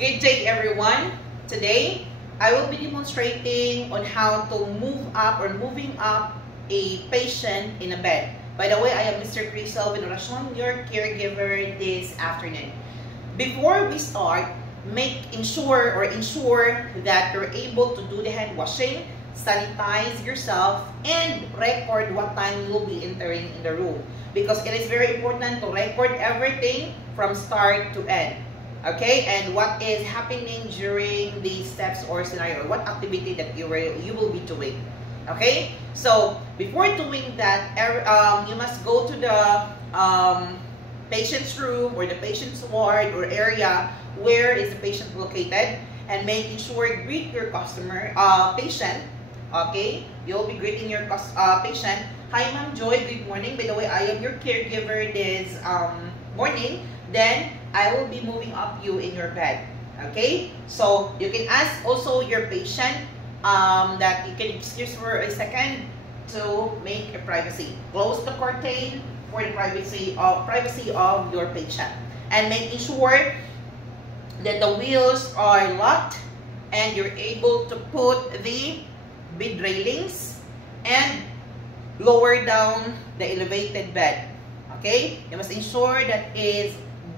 Good day, everyone. Today, I will be demonstrating on how to move up or moving up a patient in a bed. By the way, I am Mr. Crisel Veneracion, your caregiver this afternoon. Before we start, ensure that you're able to do the hand washing, sanitize yourself, and record what time you will be entering in the room. Because it is very important to record everything from start to end. Okay, and what is happening during the steps or scenario, what activity that you will be doing. Okay, so before doing that, you must go to the patient's room or the patient's ward or area where is the patient located, and making sure greet your patient. Okay, you'll be greeting your patient. Hi, Ma'am Joy. Good morning. By the way, I am your caregiver this morning. Then I will be moving up you in your bed. Okay, so you can ask also your patient that you can excuse for a second to make a privacy. Close the curtain for the privacy of your patient, and making sure that the wheels are locked and you're able to put the bed railings and lower down the elevated bed. Okay, you must ensure that is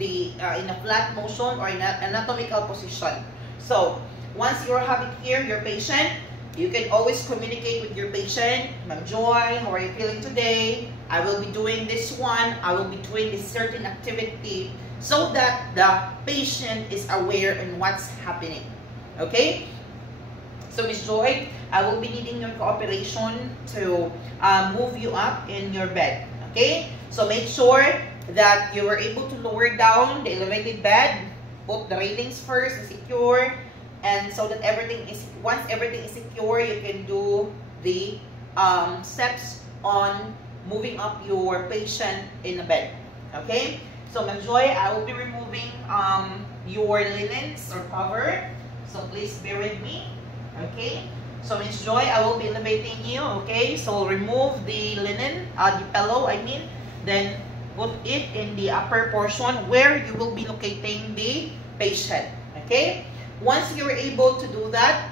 in a flat motion or in an anatomical position. So once you're having here your patient, you can always communicate with your patient. Ma'am Joy, how are you feeling today? I will be doing this one. I will be doing this certain activity, so that the patient is aware on what's happening. Okay? So Miss Joy, I will be needing your cooperation to move you up in your bed. Okay? So make sure that you were able to lower down the elevated bed, put the railings first and secure, and so that once everything is secure, you can do the steps on moving up your patient in the bed. Okay? So Ma'am Joy, I will be removing your linens or cover, so please bear with me. Okay? So Miss Joy, I will be elevating you. Okay? So remove the linen, the pillow I mean, then put it in the upper portion where you will be locating the patient. Okay? Once you're able to do that,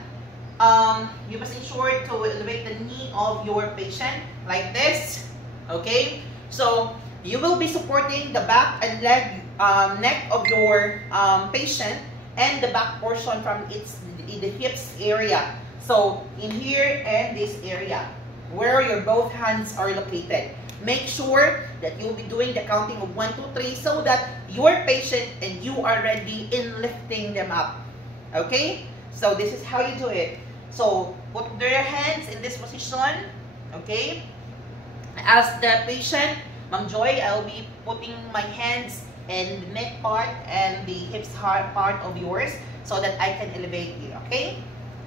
you must ensure to elevate the knee of your patient like this. Okay? So you will be supporting the back and neck of your patient and the back portion from the hips area. So in here and this area where your both hands are located. Make sure that you'll be doing the counting of 1, 2, 3 so that your patient and you are ready in lifting them up. Okay? So this is how you do it. So put their hands in this position. Okay? As the patient, Ma'am Joy, I'll be putting my hands in the neck part and the hips part of yours so that I can elevate you. Okay?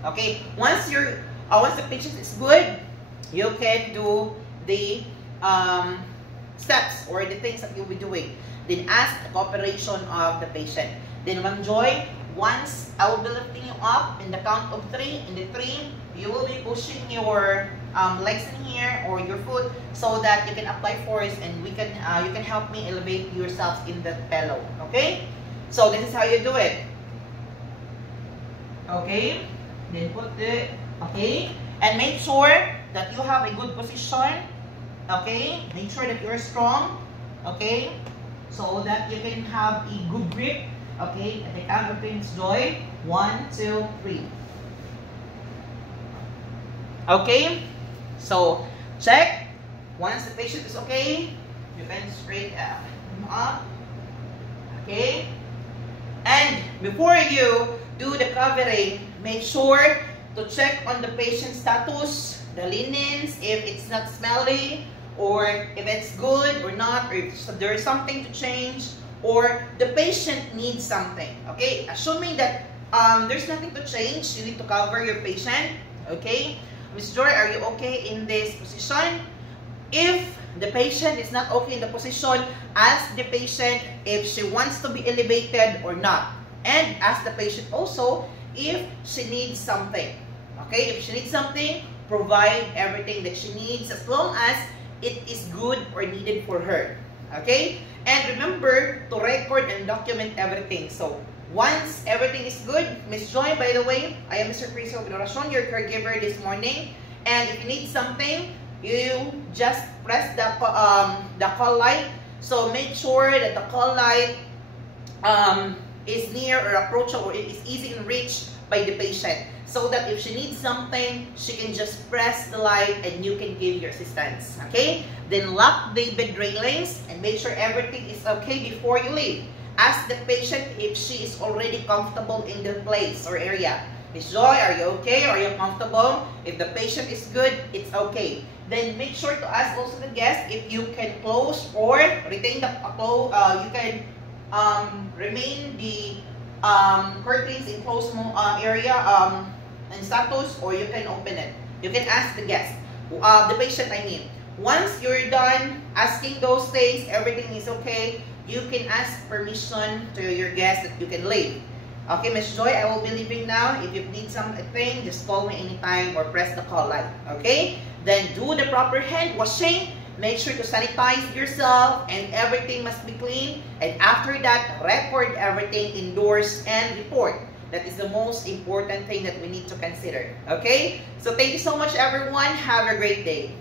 Okay. Once the patient is good, you can do the steps or the things that you'll be doing. Then ask the cooperation of the patient. Then Ma'am Joy, once I will be lifting you up in the count of 3, in the 3, you will be pushing your legs in here or your foot so that you can apply force and you can help me elevate yourself in the pillow. Okay? So this is how you do it. Okay? Then put okay? And make sure that you have a good position. Okay, make sure that you're strong, okay, so that you can have a good grip. Okay, at the count of 3, Miss Joy, 1, 2, 3. Okay, so check. Once the patient is okay, you can straight up. Okay, and before you do the covering, make sure to check on the patient's status, the linens, if it's not smelly, or if it's good or not, or if there's something to change, or the patient needs something. Okay, assuming that there's nothing to change, you need to cover your patient. Okay, Miss Joy, are you okay in this position? If the patient is not okay in the position, ask the patient if she wants to be elevated or not, and ask the patient also if she needs something. Okay, if she needs something, provide everything that she needs as long as it is good or needed for her. Okay? And remember to record and and document everything. So once everything is good, Miss Joy, by the way, I am Mr. Chris Obracion, your caregiver this morning. And if you need something, you just press the call light. So make sure that the call light is near or approachable, or it is easy in reach by the patient, so that if she needs something, she can just press the light and you can give your assistance. Okay? Then lock the bed railings and make sure everything is okay before you leave. Ask the patient if she is already comfortable in the place or area. Miss Joy, are you okay? Are you comfortable? If the patient is good, it's okay. Then make sure to ask also the guest if you can close or retain the you can remain the curtains in closed area in status, or you can open it. You can ask the guest, the patient I mean. Once you're done asking those things, everything is okay, you can ask permission to your guest that you can leave. Okay, Miss Joy, I will be leaving now. If you need something, just call me anytime or press the call light. Okay? Then do the proper hand washing. Make sure to sanitize yourself, and everything must be clean. And after that, record everything indoors and report. That is the most important thing that we need to consider. Okay? So thank you so much, everyone. Have a great day.